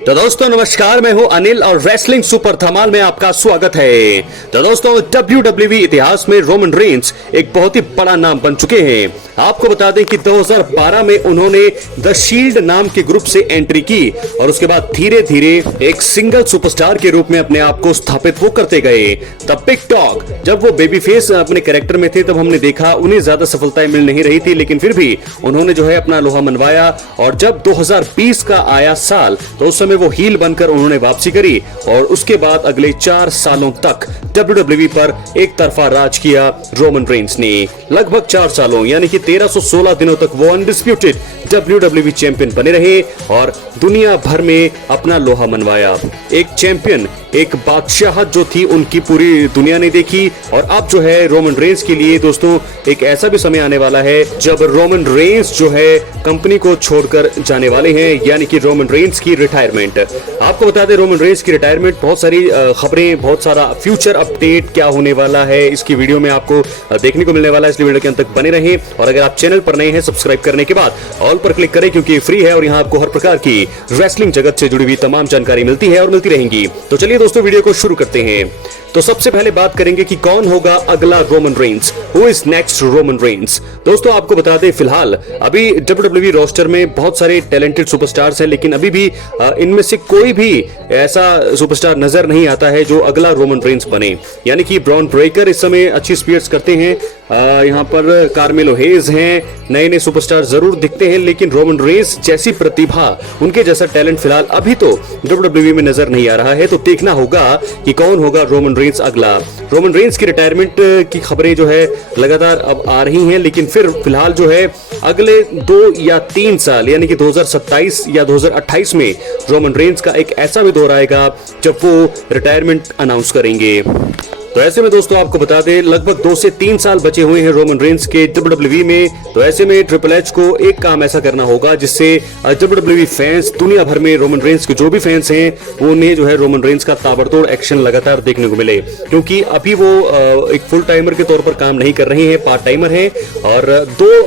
तो दोस्तों नमस्कार, मैं हूं अनिल और रेसलिंग सुपर धमाल में आपका स्वागत है। तो दोस्तों WWE इतिहास में रोमन रेंस एक बहुत ही बड़ा नाम बन चुके हैं। आपको बता दें कि 2012 में उन्होंने द शील्ड नाम के ग्रुप से एंट्री की और उसके बाद धीरे धीरे एक सिंगल सुपरस्टार के रूप में अपने आप को स्थापित वो करते गए। द बिग डॉग जब वो बेबी फेस अपने कैरेक्टर में थे तब हमने देखा उन्हें ज्यादा सफलताएं मिल नहीं रही थी, लेकिन फिर भी उन्होंने जो है अपना लोहा मनवाया और जब 2020 का आया साल तो उस समय वो हील बनकर उन्होंने वापसी करी और उसके बाद अगले 4 सालों तक WWE पर एक तरफा राज किया रोमन रेंस ने। लगभग 4 सालों यानी कि 1316 दिनों तक वो अनडिस्प्यूटेड WWE चैंपियन बने रहे और दुनिया भर में अपना लोहा मनवाया। एक चैंपियन, एक बादशाहत जो थी उनकी पूरी दुनिया ने देखी और अब जो है रोमन रेंस के लिए दोस्तों एक ऐसा भी समय आने वाला है जब रोमन रेंस जो है कंपनी को छोड़कर जाने वाले हैं, यानी कि रोमन रेंस की रिटायरमेंट। आपको बता दें रोमन रेंस की रिटायरमेंट, बहुत सारी खबरें, बहुत सारा फ्यूचर अपडेट क्या होने वाला है इसकी वीडियो में आपको देखने को मिलने वाला है, इसलिए वीडियो के अंत तक बने रहें। और अगर आप चैनल पर नए हैं सब्सक्राइब करने के बाद ऑल पर क्लिक करें क्योंकि फ्री है और यहाँ आपको हर प्रकार की रेसलिंग जगत से जुड़ी हुई तमाम जानकारी मिलती है और मिलती रहेंगी। तो चलिए दोस्तों वीडियो को शुरू करते हैं। तो सबसे पहले बात करेंगे कि कौन होगा अगला Roman Reigns, who is next Roman Reigns. दोस्तों आपको बता दें फिलहाल अभी WWE रोस्टर में बहुत सारे टैलेंटेड सुपरस्टार्स हैं, लेकिन अभी भी इनमें से कोई भी ऐसा सुपरस्टार नजर नहीं आता है जो अगला रोमन रेंस बने। यानी कि ब्रॉन ब्रेकर इस समय अच्छी स्पीड्स करते हैं, यहाँ पर कार्मेलो हेज हैं, नए नए सुपरस्टार जरूर दिखते हैं, लेकिन रोमन रेंस जैसी प्रतिभा, उनके जैसा टैलेंट फिलहाल अभी तो WWE में नजर नहीं आ रहा है। तो देखना होगा कि कौन होगा रोमन रेंस अगला। रोमन रेंस की रिटायरमेंट की खबरें जो है लगातार अब आ रही हैं, लेकिन फिर फिलहाल जो है अगले 2 या 3 साल यानी कि 2027 या 2028 में रोमन रेंस का एक ऐसा भी दौर आएगा जब वो रिटायरमेंट अनाउंस करेंगे। तो ऐसे में दोस्तों आपको बता दें लगभग 2 से 3 साल बचे हुए हैं रोमन रेंस के WWE में। तो ऐसे में ट्रिपल एच को एक काम ऐसा करना होगा जिससे WWE फैंस दुनिया भर में रोमन रेंस के जो भी फैंस हैं वो उन्हें जो है रोमन रेंस का ताबड़तोड़ एक्शन लगातार देखने को मिले, क्योंकि अभी वो एक फुल टाइमर के तौर पर काम नहीं कर रहे हैं, पार्ट टाइमर हैं और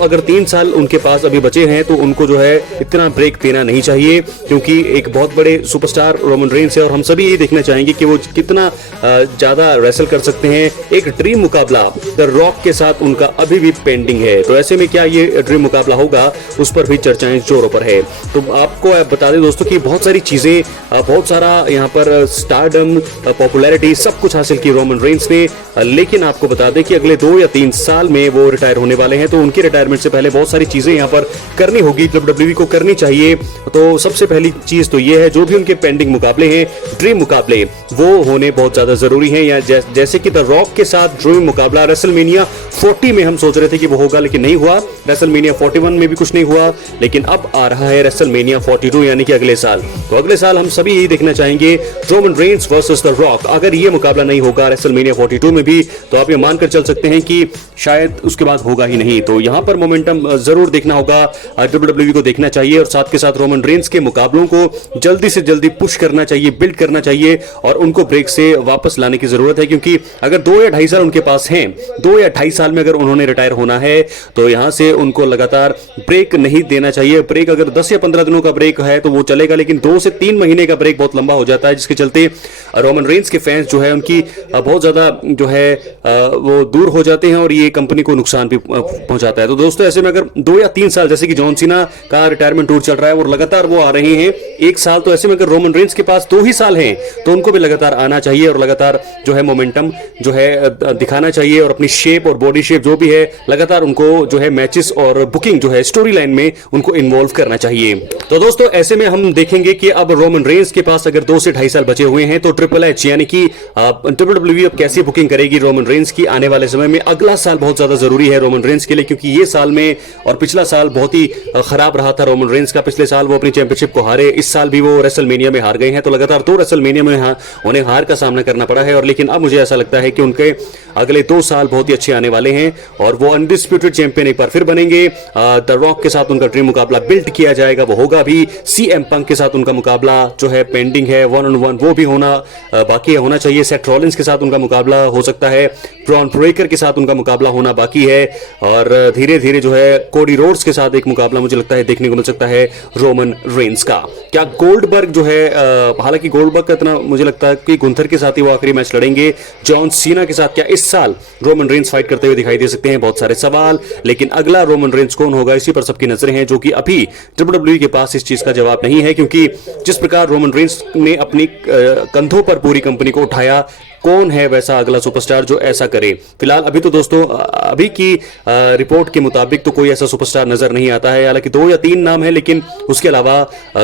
अगर 3 साल उनके पास अभी बचे हैं तो उनको जो है इतना ब्रेक देना नहीं चाहिए, क्योंकि एक बहुत बड़े सुपरस्टार रोमन रेंस है और हम सभी यही देखना चाहेंगे कि वो कितना ज्यादा रेसल कर सकते हैं। एक ड्रीम मुकाबला द रॉक के साथ उनका अभी भी पेंडिंग है। तो ऐसे में क्या ये ड्रीम मुकाबला होगा, उस पर भी चर्चाएं जोरों पर है। तो आपको बता दें दोस्तों कि बहुत सारी चीजें, बहुत सारा यहाँ पर स्टारडम, पॉपुलैरिटी सब कुछ हासिल की रोमन रेंस ने, लेकिन आपको बता दें कि अगले 2 या 3 साल में वो रिटायर होने वाले हैं। तो उनकी रिटायरमेंट से पहले बहुत सारी चीजें यहाँ पर करनी होगी, WWE को करनी चाहिए। तो सबसे पहली चीज तो ये है जो भी उनके पेंडिंग मुकाबले हैं, ड्रीम मुकाबले, वो होने बहुत ज्यादा जरूरी है। या जैसे कि द रॉक के साथ ड्रीम मुकाबला रेसलमेनिया 40 में हम सोच रहे थे कि वो होगा, लेकिन नहीं हुआ। रेसलमेनिया 41 में भी कुछ नहीं हुआ, लेकिन अब आ रहा है रेसलमेनिया 42 यानी कि अगले साल। तो अगले साल हम सभी यही देखना चाहेंगे Roman Reigns versus the rock. अगर ये मुकाबला नहीं होगा रेसलमेनिया 42 में भी तो आप ये मानकर चल सकते हैं कि शायद उसके बाद होगा ही नहीं। तो यहां पर मोमेंटम जरूर देखना होगा, WWE को देखना चाहिए और साथ के साथ रोमन रेंस के मुकाबलों को जल्दी से जल्दी पुश करना चाहिए, बिल्ड करना चाहिए और उनको ब्रेक से वापस लाने की जरूरत है, क्योंकि अगर 2 या 2.5 साल उनके पास हैं, 2 या 2.5 साल में अगर उन्होंने रिटायर होना है तो यहां से उनको लगातार ब्रेक नहीं देना चाहिए। ब्रेक अगर 10 या 15 दिनों का ब्रेक है तो वो चलेगा, लेकिन 2 से 3 महीने का ब्रेक बहुत लंबा हो जाता है, जिसके चलते रोमन रेंस के फैंस जो है उनकी बहुत ज्यादा जो है वो दूर हो जाते हैं और ये कंपनी को नुकसान भी पहुंचाता है। तो दोस्तों ऐसे में अगर 2 या 3 साल, जैसे कि जॉन सीना का रिटायरमेंट टूर चल रहा है और लगातार वो आ रहे हैं 1 साल, तो ऐसे में अगर रोमन रेंस के पास 2 ही साल हैं तो उनको भी लगातार आना चाहिए और लगातार जो है मोमेंटम जो है दिखाना चाहिए और अपनी शेप और बॉडी शेप जो भी है लगातार उनको जो है मैचेस और बुकिंग जो है स्टोरी लाइन में उनको इन्वॉल्व करना चाहिए। तो दोस्तों ऐसे में हम देखेंगे कि अब रोमन रेंस के पास अगर 2 से 2.5 साल बचे हुए हैं तो ट्रिपल एच यानी कि WWE अब कैसी बुकिंग करेगी रोमन रेंस की आने वाले समय में। अगला साल बहुत ज्यादा जरूरी है रोमन रेंस के लिए, क्योंकि ये साल में और पिछला साल बहुत ही खराब रहा था रोमन रेंस का। पिछले साल वो अपनी चैंपियनशिप को हारे, इस साल भी वो रेसलमेनिया में हार गए हैं, तो लगातार 2 रेसलमेनिया में उन्हें हार का सामना करना पड़ा है। और लेकिन अब मुझे ऐसा ऐसा लगता है कि उनके अगले 2 साल बहुत ही अच्छे आने वाले हैं और वो अनडिस्प्यूटेड चैंपियन एक बार फिर बनेंगे। द रॉक के साथ उनका ड्रीम मुकाबला बिल्ड किया जाएगा, वो होगा भी। CM पंक के साथ उनका मुकाबला जो है पेंडिंग है, 1-on-1 वो भी बाकी होना चाहिए। सेथ रॉलिंस के साथ उनका मुकाबला हो सकता है, ब्रॉन ब्रेकर के साथ उनका मुकाबला होना बाकी है और धीरे धीरे जो है कोडी रोड्स के साथ एक मुकाबला मुझे लगता है देखने को मिल सकता है रोमन रेंस का। क्या गोल्डबर्ग जो है, हालांकि गोल्डबर्ग का इतना मुझे लगता है कि गुंथर के साथ ही वो आखिरी मैच लड़ेंगे। जॉन सीना के साथ क्या इस साल रोमन रेंस फाइट करते हुए दिखाई दे सकते हैं? बहुत सारे सवाल, लेकिन अगला रोमन रेंस कौन होगा इसी पर सबकी नजरें हैं, जो कि अभी WWE के पास इस चीज का जवाब नहीं है, क्योंकि जिस प्रकार रोमन रेंस ने अपनी कंधों पर पूरी कंपनी को उठाया, कौन है वैसा अगला सुपरस्टार जो ऐसा करे? फिलहाल अभी तो दोस्तों अभी की रिपोर्ट के मुताबिक तो कोई ऐसा सुपरस्टार नजर नहीं आता है। हालांकि 2 या 3 नाम है, लेकिन उसके अलावा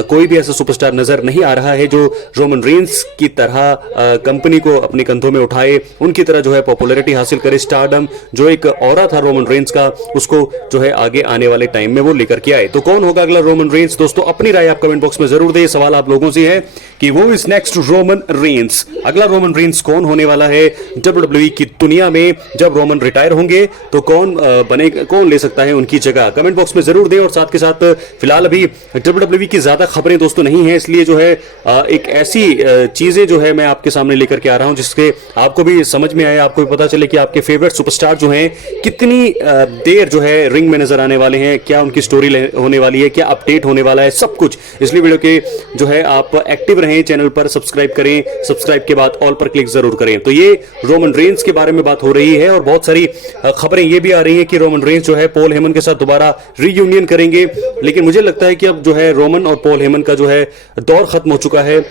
कोई भी ऐसा सुपरस्टार नजर नहीं आ रहा है जो रोमन रेंस की तरह कंपनी को अपने कंधों में उठाए, उनकी तरह जो है पॉपुलैरिटी हासिल करे, स्टारडम जो एक ऑरा था रोमन रेंस का, उसको जो है आगे आने वाले टाइम में वो लेकर के आए। तो कौन होगा अगला रोमन रेंस? दोस्तों अपनी राय आप कमेंट बॉक्स में जरूर दें। सवाल आप लोगों से है कि वो इज नेक्स्ट रोमन रेंस, अगला रोमन रेंस कौन होने वाला है WWE की दुनिया में? जब रोमन रिटायर होंगे तो कौन ले सकता है उनकी जगह? कमेंट बॉक्स में जरूर दें। और साथ के साथ फिलहाल अभी WWE की ज्यादा खबरें दोस्तों नहीं है, इसलिए जो है एक ऐसी चीजें जो है मैं आपके सामने लेकर के आ रहा हूं जिसके आपको भी समझ में आए, आपको भी पता चले कि आपके फेवरेट सुपरस्टार जो हैं कितनी देर जो है रिंग में नजर आने वाले हैं, क्या उनकी स्टोरी होने वाली है, क्या अपडेट होने वाला है, सब कुछ। इसलिए वीडियो के जो है आप एक्टिव रहें, चैनल पर सब्सक्राइब करें, सब्सक्राइब के बाद ऑल पर क्लिक जरूर करें। तो ये रोमन रेंस के बारे में बात हो रही है और बहुत सारी खबरें ये भी आ रही हैं कि रोमन रेंस जो है पॉल हेमन के साथ दोबारा रीयूनियन करेंगे, लेकिन मुझे लगता है कि अब जो है रोमन और पॉल हेमन का जो है दौर खत्म हो चुका है।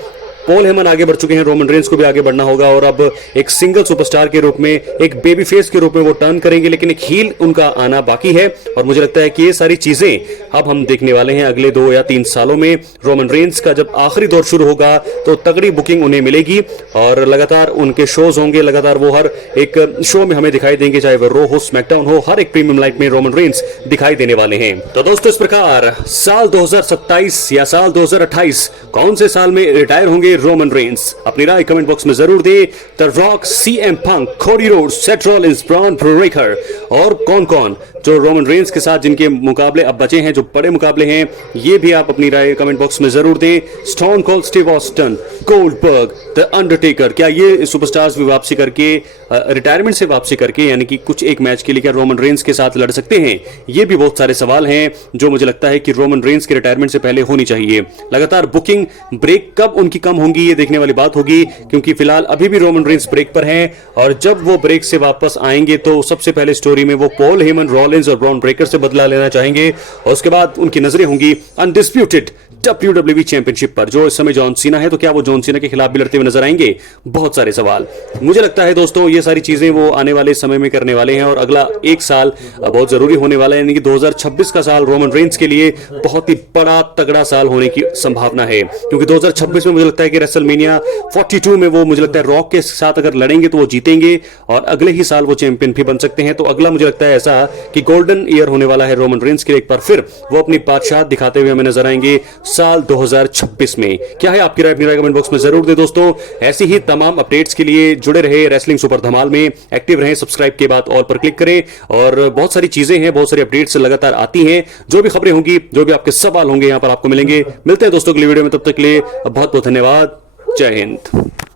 पॉल हेमन आगे बढ़ चुके हैं, रोमन रेंस को भी आगे बढ़ना होगा और अब एक सिंगल सुपरस्टार के रूप में, एक बेबी फेस के रूप में वो टर्न करेंगे, लेकिन एक हील उनका आना बाकी है। और मुझे लगता है कि ये सारी चीजें अब हम देखने वाले हैं अगले 2 या 3 सालों में। रोमन रेंस का जब आखिरी दौर शुरू होगा तो तगड़ी बुकिंग उन्हें मिलेगी और लगातार उनके शोज होंगे, लगातार वो हर एक शो में हमें दिखाई देंगे, चाहे वो रो हो, स्मैकडाउन हो, हर एक प्रीमियम लाइट में रोमन रेंस दिखाई देने वाले हैं। तो दोस्तों इस प्रकार साल 2027 या साल 2028 कौन से साल में रिटायर होंगे रोमन रेंस? अपनी राय कमेंट बॉक्स में जरूर दें। The rock, CM Punk, Cody Rhodes, Seth Rollins, Bron Breakker और कौन जो रोमन रेंस के साथ जिनके मुकाबले अब बचे हैं, जो बड़े मुकाबले हैं, ये भी आप अपनी राय कमेंट बॉक्स में जरूर दें। Stone cold Steve Austin, Goldberg, the Undertaker, क्या ये सुपरस्टार्स भी वापसी करके रिटायरमेंट से वापसी करके यानी कि कुछ एक मैच के लिए क्या रोमन रेंस के साथ लड़ सकते हैं? ये भी बहुत सारे सवाल हैं जो मुझे लगता है कि रोमन रेंस के रिटायरमेंट से पहले होनी चाहिए। लगातार बुकिंग ब्रेक कब उनकी कम होंगी ये देखने वाली बात होगी, क्योंकि फिलहाल अभी भी रोमन रेंस ब्रेक पर हैं और जब वो ब्रेक से वापस आएंगे तो सबसे पहले स्टोरी में वो पॉल हेमन, रॉलिंस और ब्रॉन ब्रेकर से बदला लेना चाहेंगे और उसके बाद उनकी नजरें होंगी अनडिस्प्यूटेड WWE चैंपियनशिप पर। जो इस समय जॉन सीना है, तो क्या वो जॉन सीना के खिलाफ भी लड़ते हुए नजर आएंगे? बहुत सारे सवाल। मुझे लगता है दोस्तों ये सारी चीजें वो आने वाले समय में करने वाले हैं और अगला 1 साल बहुत जरूरी होने वाला है, यानी कि 2026 का साल रोमन रेंस के लिए बहुत ही बड़ा तगड़ा साल होने की संभावना है, क्योंकि 2026 में मुझे लगता है कि रेसलमेनिया 42 में वो मुझे लगता है रॉक के साथ अगर लड़ेंगे तो वो जीतेंगे और अगले ही साल वो चैंपियन भी बन सकते हैं। तो अगला मुझे लगता है ऐसा कि गोल्डन ईयर होने वाला है रोमन रेंस के लिए, एक बार फिर वो अपनी बादशाह दिखाते हुए हमें नजर आएंगे साल 2026 में। क्या है आपकी राय? अपनी राय कमेंट बॉक्स में जरूर दें दोस्तों। ऐसी ही तमाम अपडेट्स के लिए जुड़े रहे रेसलिंग सुपर धमाल में, एक्टिव रहें, सब्सक्राइब के बाद ऑल पर क्लिक करें और बहुत सारी चीजें हैं, बहुत सारी अपडेट्स लगातार आती हैं। जो भी खबरें होंगी, जो भी आपके सवाल होंगे, यहां पर आपको मिलेंगे। मिलते हैं दोस्तों अगली वीडियो में, तब तक के लिए बहुत बहुत धन्यवाद। जय हिंद।